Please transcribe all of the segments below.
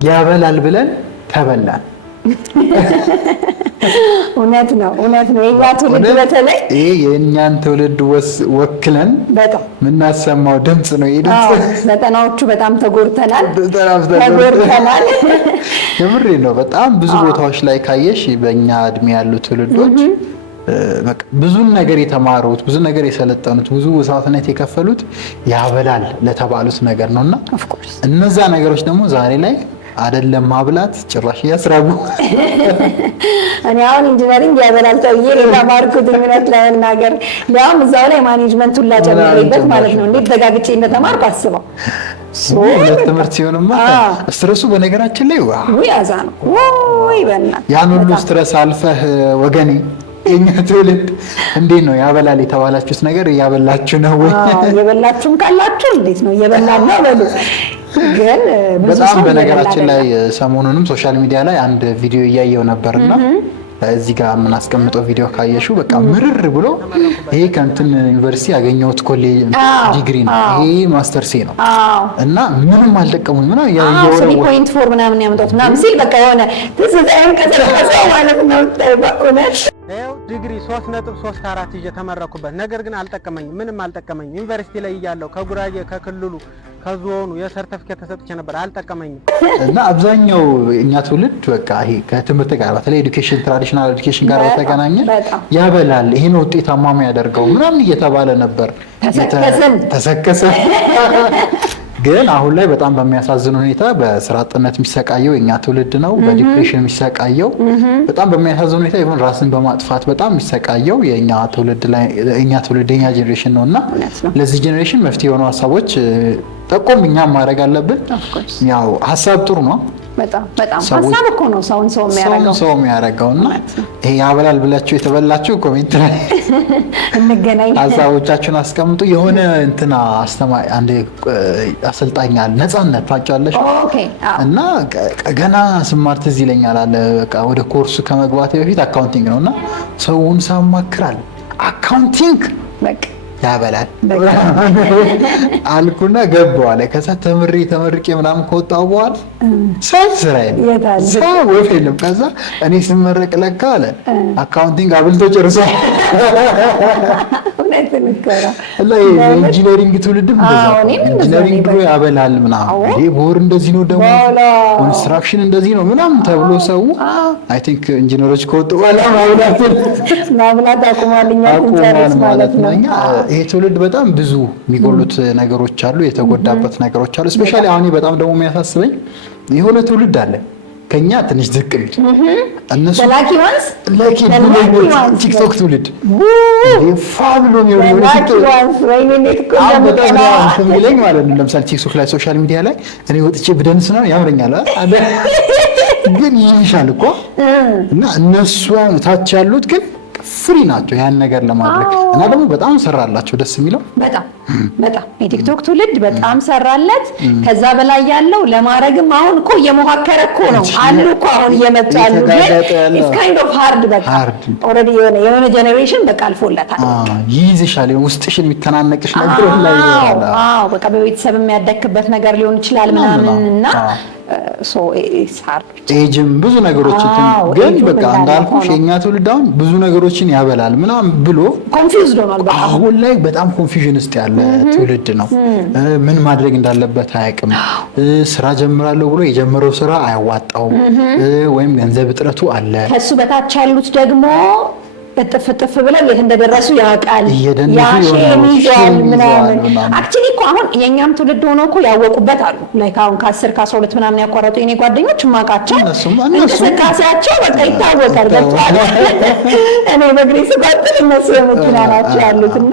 ያበላል ብለን ተበላን። እውነት ነው የኛ ትውልድ በተለይ ይሄ የእኛን ትውልድ ወክለን በጣም የምናሰማው ድምፅ ነው። ይሄ ድምፅ ዘጠናዎቹ በጣም ተጎድተናል። የምሬ ነው። በጣም ብዙ ቦታዎች ላይ ካየሽ በእኛ እድሜ ያሉ ትውልዶች ብዙ ነገር የተማሩት ብዙ ነገር የሰለጠኑት ብዙ ሰዓትነት የከፈሉት ያበላል ለተባሉት ነገር ነውና እነዛ ነገሮች ደግሞ ዛሬ ላይ አይደለም ማብላት ጭራሽ ያስራቡ። እኔ አሁን ኢንጂነሪንግ ያበላል ተብዬ የተማርኩት እውነት ለመናገር ያውም እዛው ላይ ማኔጅመንቱን ላጨምርበት ማለት ነው። እንዴት ተጋግጬ እንደተማርኩ አስበው። ትምህርት ሲሆንማ ስትረሱ በነገራችን ላይ ወይ አዛ ነው ወይ በእናትህ ያን ሁሉ ስትረስ አልፈህ ወገኔ የኛ ትውልድ እንዴት ነው ያበላል የተባላችሁት ነገር እያበላችሁ ነው ወይ? የበላችሁም ካላችሁ እንዴት ነው እየበላን ነው በሉ። ግን በጣም በነገራችን ላይ ሰሞኑንም ሶሻል ሚዲያ ላይ አንድ ቪዲዮ እያየው ነበርና እዚህ ጋር የምናስቀምጠው ቪዲዮ ካየሽው በቃ ምርር ብሎ ይሄ ከእንትን ዩኒቨርሲቲ ያገኘሁት ኮሌጅ ዲግሪ ነው ይሄ ማስተርሴ ነው እና ምንም አልጠቀሙኝ ምናምን ያየው 3.4 ምናምን ያመጣሁት ምናምን ሲል በቃ የሆነ ትዝታዬን ከተሰጠው ማለት ነው በእውነት ይኸው ዲግሪ 3.34 ይዤ ተመረኩበት። ነገር ግን አልጠቀመኝም፣ ምንም አልጠቀመኝም። ዩኒቨርሲቲ ላይ እያለሁ ከጉራጌ ከክልሉ ከዞኑ የሰርቲፊኬት ተሰጥቼ ነበር፣ አልጠቀመኝም። እና አብዛኛው እኛ ትውልድ በቃ ይሄ ከትምህርት ጋር በተለይ ኤዱኬሽን ትራዲሽናል ኤዱኬሽን ጋር በተገናኘ ያበላል ይሄን ውጤታማ የሚያደርገው ምናምን እየተባለ ነበር ተሰከሰ። ግን አሁን ላይ በጣም በሚያሳዝን ሁኔታ በስራ አጥነት የሚሰቃየው የኛ ትውልድ ነው። በዲፕሬሽን የሚሰቃየው በጣም በሚያሳዝን ሁኔታ ይሁን ራስን በማጥፋት በጣም የሚሰቃየው የኛ ትውልድ የኛ ጄኔሬሽን ነውና ለዚህ ጄኔሬሽን መፍትሄ የሆኑ ሀሳቦች ጠቆም እኛም ማድረግ አለብን። ያው ሀሳብ ጥሩ ነው። በጣም ሀሳብ እኮ ነው ሰው የሚያደርገውና ይሄ ያበላል ብላችሁ የተበላችሁ ኮሜንት ላይ እንገናኝ ሀሳቦቻችሁን አስቀምጡ። የሆነ እንትና አንድ አሰልጣኝ አለ ነፃነት ታውቂዋለሽ? እና ገና ስማር ትዝ ይለኛል አለ በቃ ወደ ኮርሱ ከመግባቴ በፊት አካውንቲንግ ነውና ሰውን ሳማክራል አካውንቲንግ በቃ ያበላል አልኩና ገባው አለ። ከዛ ተመርቄ ምናምን ከወጣሁ በኋላ ሳይስራይ ወፍ የለም። ከዛ እኔ ስመረቅ ለካ አለ አካውንቲንግ አብልቶ ጨርሷል። ኢንጂነሪንግ ትውልድም ኢንጂነሪንግ ብሎ ያበላል ምናምን ይሄ ቦር እንደዚህ ነው ደግሞ ኮንስትራክሽን እንደዚህ ነው ምናምን ተብሎ ሰው አይ ቲንክ ኢንጂነሮች ከወጡ በኋላ ማብላት አቁማልኛ ትንጨርስ ማለት ነው። ይሄ ትውልድ በጣም ብዙ የሚጎሉት ነገሮች አሉ፣ የተጎዳበት ነገሮች አሉ። ስፔሻሊ አሁን በጣም ደግሞ የሚያሳስበኝ የሆነ ትውልድ አለ ከኛ ትንሽ ዝቅ ቢል እነሱ ቲክቶክ ትውልድ ፋብሎ ሚለኝ ማለት ነው። ለምሳሌ ቲክቶክ ላይ ሶሻል ሚዲያ ላይ እኔ ወጥቼ ብደንስ ነው ያምረኛል፣ ግን ይይሻል እኮ እና እነሱ ታች ያሉት ግን ፍሪ ናቸው ያን ነገር ለማድረግ እና ደግሞ በጣም ሰራላቸው። ደስ የሚለው በጣም የቲክቶክ ትውልድ በጣም ሰራለት። ከዛ በላይ ያለው ለማድረግም አሁን እኮ እየሞካከረ እኮ ነው አሉ እኮ አሁን እየመጡ ያሉ ግን ኢትስ ካይንድ ኦፍ ሃርድ በቃ ኦልሬዲ የሆነ ጄኔሬሽን በቃ አልፎለታል። ይይዝሻል ውስጥሽን የሚተናነቅሽ ነገር ላይ ይሆናል። በቃ በቤተሰብ የሚያደክበት ነገር ሊሆን ይችላል ምናምን እና ኤጅም ብዙ ነገሮች ግን በቃ እንዳልኩሽ የኛ ትውልድ አሁን ብዙ ነገሮችን ያበላል ምናምን ብሎ ኮንፊውዝድ ሆኗል። በቃ አሁን ላይ በጣም ኮንፊውዥን ውስጥ ያለ ትውልድ ነው። ምን ማድረግ እንዳለበት አያውቅም። ስራ ጀምራለሁ ብሎ የጀመረው ስራ አያዋጣውም፣ ወይም ገንዘብ እጥረቱ አለ። ከሱ በታች ያሉት ደግሞ እጥፍ ብለው የት እንደደረሱ ያውቃል። ያሼም ይዟል ምናምን አክቹሊ እኮ አሁን የኛም ትውልድ ሆኖ እኮ ያወቁበት አሉ። ላይክ አሁን ከ10 ከ12 ምናምን ያቋረጡ የኔ ጓደኞች ማቃቸው እንቅስቃሴያቸው በቃ ይታወቃል። ገብቷል። እኔ በእግሬ ስቀጥል እነሱ የመኪና ናቸው ያሉትና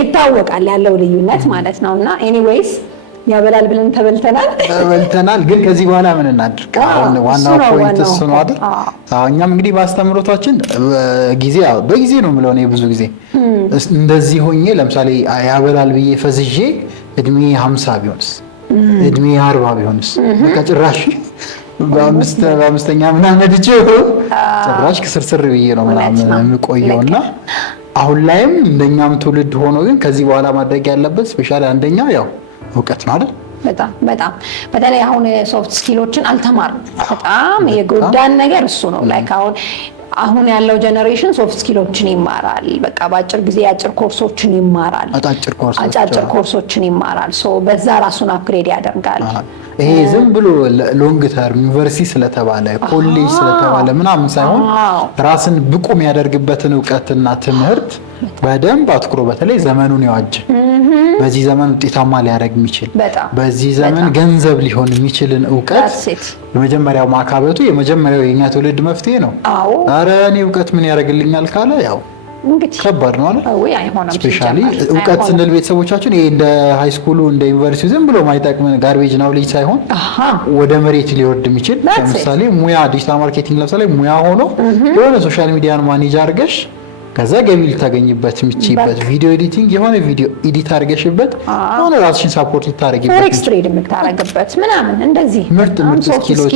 ይታወቃል ያለው ልዩነት ማለት ነውና ኤኒዌይስ ያበላል ብለን ተበልተናል። ግን ከዚህ በኋላ ምን እናድርግ? አሁን ዋናው ፖይንት እሱ ነው አይደል? እኛም እንግዲህ በአስተምሮታችን በጊዜ ነው የምለው እኔ ብዙ ጊዜ እንደዚህ ሆኜ ለምሳሌ ያበላል ብዬ ፈዝዤ እድሜ 50 ቢሆንስ እድሜ 40 ቢሆንስ በቃ ጭራሽ በአምስተኛ ምናምን እድቼው ጭራሽ ክስርስር ብዬ ነው ምናምን የምቆየውና አሁን ላይም እንደኛም ትውልድ ሆኖ ግን ከዚህ በኋላ ማድረግ ያለበት ስፔሻሊ አንደኛው ያው እውቀት ነው አይደል? በጣም በተለይ አሁን ሶፍት ስኪሎችን አልተማርም። በጣም የጎዳን ነገር እሱ ነው። ላይክ አሁን ያለው ጀነሬሽን ሶፍት ስኪሎችን ይማራል። በቃ በአጭር ጊዜ አጭር ኮርሶችን ይማራል፣ አጫጭር ኮርሶችን ይማራል። ሶ በዛ ራሱን አፕግሬድ ያደርጋል። ይሄ ዝም ብሎ ሎንግ ተርም ዩኒቨርሲቲ ስለተባለ ኮሌጅ ስለተባለ ምናምን ሳይሆን ራስን ብቁ የሚያደርግበትን እውቀትና ትምህርት በደንብ አትኩሮ በተለይ ዘመኑን የዋጀ በዚህ ዘመን ውጤታማ ሊያደርግ የሚችል በዚህ ዘመን ገንዘብ ሊሆን የሚችልን እውቀት የመጀመሪያው ማካበቱ የመጀመሪያው የኛ ትውልድ መፍትሄ ነው። ኧረ እኔ እውቀት ምን ያደርግልኛል ካለ ያው ከባድ ነው አይደል? ስፔሻሊ እውቀት ስንል ቤተሰቦቻችን ይሄ እንደ ሃይ ስኩሉ እንደ ዩኒቨርሲቲ ዝም ብሎ ማይጠቅም ጋርቤጅ ናውሌጅ ሳይሆን ወደ መሬት ሊወርድ የሚችል ለምሳሌ ሙያ ዲጂታል ማርኬቲንግ ለምሳሌ ሙያ ሆኖ የሆነ ሶሻል ሚዲያን ማኔጅ አድርገሽ ከዛ ገቢ ልታገኝበት የምትችይበት ቪዲዮ ኤዲቲንግ የሆነ ቪዲዮ ኤዲት አድርገሽበት የሆነ ራስሽን ሳፖርት ልታደርጊበት ፎሬክስ ትሬድ የምታደርግበት ምናምን እንደዚህ ምርጥ ስኪሎች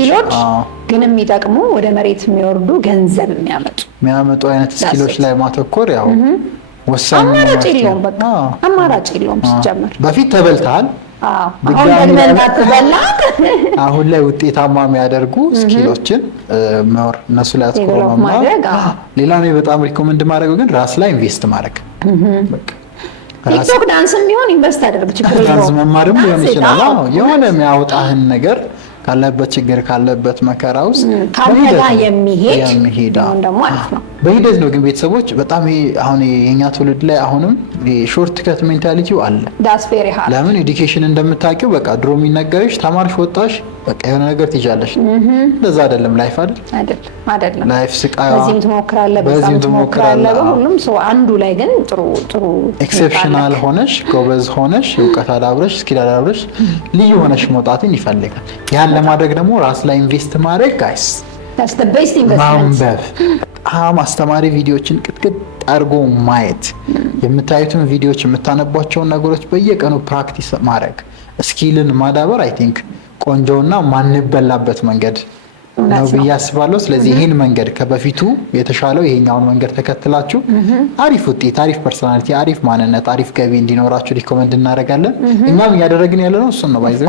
ግን የሚጠቅሙ ወደ መሬት የሚወርዱ ገንዘብ የሚያመጡ አይነት ስኪሎች ላይ ማተኮር ያው ወሳኝ ነው። አማራጭ የለውም ሲጀመር። በፊት ተበልተሃል፣ አሁን ላይ ውጤታማ የሚያደርጉ ስኪሎችን መር እነሱ ላይ አትኩሮ መማር። ሌላ ነው በጣም ሪኮመንድ ማድረገው ግን ራስ ላይ ኢንቨስት ማድረግ። ቲክቶክ ዳንስም ቢሆን ኢንቨስት አድርግ፣ ችግር የለውም። ዳንስ መማርም ሊሆን ይችላል። የሆነ የሚያወጣህን ነገር ካለበት ችግር ካለበት መከራ ውስጥ ካንተ ጋር የሚሄድ ደግሞ አሪፍ ነው። በሂደት ነው ግን ቤተሰቦች በጣም አሁን የኛ ትውልድ ላይ አሁንም ሾርት ከት ሜንታሊቲው አለ። ለምን ኤዱኬሽን እንደምታውቂው በቃ ድሮ የሚነገርሽ ተማርሽ ወጣሽ በቃ የሆነ ነገር ትይዣለሽ። እንደዛ አይደለም ላይፍ አይደለም። ላይፍ ስቃይ በዚህም ትሞክራለህ ሁሉም ሰው አንዱ ላይ ግን ጥሩ ኤክሴፕሽናል ሆነሽ ጎበዝ ሆነሽ እውቀት አዳብረሽ ስኪል አዳብረሽ ልዩ ሆነሽ መውጣትን ይፈልጋል። ያን ለማድረግ ደግሞ ራስ ላይ ኢንቨስት ማድረግ ጋይስ ማንበብ፣ በጣም አስተማሪ ቪዲዮዎችን ቅጥቅጥ አድርጎ ማየት፣ የምታዩትን ቪዲዮዎች የምታነቧቸውን ነገሮች በየቀኑ ፕራክቲስ ማድረግ፣ ስኪልን ማዳበር አይ ቲንክ ቆንጆና ማንበላበት መንገድ ነው ብዬ አስባለሁ። ስለዚህ ይህን መንገድ ከበፊቱ የተሻለው ይሄኛውን መንገድ ተከትላችሁ አሪፍ ውጤት፣ አሪፍ ፐርሶናሊቲ፣ አሪፍ ማንነት፣ አሪፍ ገቢ እንዲኖራችሁ ሪኮመንድ እናደርጋለን። እኛም እያደረግን ያለ ነው እሱን ነው። ባይዘው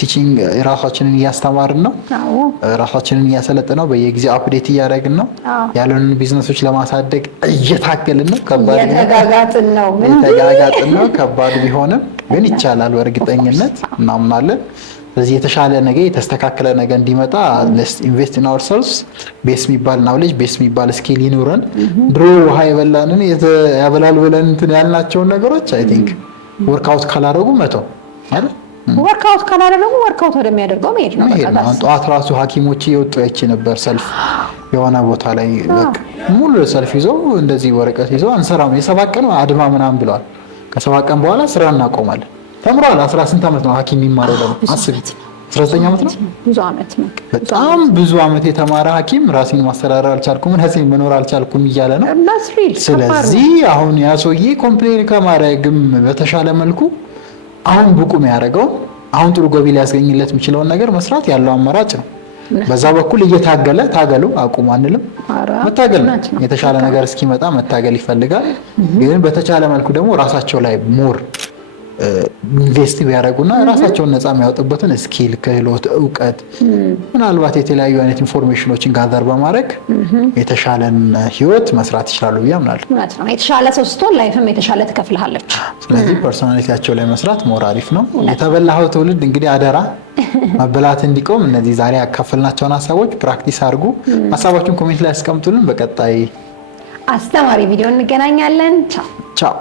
ቲቺንግ ራሳችንን እያስተማርን ነው፣ ራሳችንን እያሰለጥን ነው፣ በየጊዜው አፕዴት እያደረግን ነው፣ ያሉንን ቢዝነሶች ለማሳደግ እየታገልን ነው። የተጋጋጥን ነው። ከባድ ቢሆንም ግን ይቻላል በእርግጠኝነት እናምናለን። ስለዚህ የተሻለ ነገር የተስተካከለ ነገር እንዲመጣ ኢንቨስት ኢን አወርሰልቭስ ቤስ የሚባል ናውሌጅ ቤስ የሚባል ስኪል ይኑረን። ድሮ ውሃ የበላንን ያበላል ብለን እንትን ያልናቸውን ነገሮች አይ ቲንክ ወርክአውት ካላደረጉ መተው አይደል? ወርክአውት ካላደረጉ ወርክአውት ወደሚያደርገው መሄድ ነው። ጠዋት ራሱ ሐኪሞች እየወጡ አይቼ ነበር ሰልፍ የሆነ ቦታ ላይ በቃ ሙሉ ሰልፍ ይዘው እንደዚህ ወረቀት ይዘው አንሰራም የ7 ቀን አድማ ምናምን ብለዋል። ከ7 ቀን በኋላ ስራ እናቆማለን። ተምሯል። 18 ዓመት ነው ሐኪም የሚማረው ደግሞ አስቢ። 19 ዓመት ነው። በጣም ብዙ ዓመት የተማረ ሐኪም ራሴን ማስተዳደር አልቻልኩም፣ ራሴን መኖር አልቻልኩም እያለ ነው። ስለዚህ አሁን ያ ሰውዬ ኮምፕሌን ከማድረግም በተሻለ መልኩ አሁን ብቁ የሚያደርገው አሁን ጥሩ ገቢ ሊያስገኝለት የሚችለውን ነገር መስራት ያለው አማራጭ ነው። በዛ በኩል እየታገለ ታገሉ አቁሙ አንልም። መታገል የተሻለ ነገር እስኪመጣ መታገል ይፈልጋል። ግን በተቻለ መልኩ ደግሞ ራሳቸው ላይ ሞር ኢንቨስት ቢያደርጉና ራሳቸውን ነፃ የሚያወጡበትን ስኪል፣ ክህሎት፣ እውቀት ምናልባት የተለያዩ አይነት ኢንፎርሜሽኖችን ጋዘር በማድረግ የተሻለን ህይወት መስራት ይችላሉ ብዬ አምናለሁ። የተሻለ ሰው ስትሆን ላይፍም የተሻለ ትከፍልሃለች። ስለዚህ ፐርሶናሊቲያቸው ላይ መስራት ሞር አሪፍ ነው። የተበላኸው ትውልድ እንግዲህ አደራ መበላት እንዲቆም እነዚህ ዛሬ ያካፈልናቸውን ሀሳቦች ፕራክቲስ አድርጉ። ሀሳባችሁን ኮሜንት ላይ አስቀምጡልን። በቀጣይ አስተማሪ ቪዲዮ እንገናኛለን። ቻው።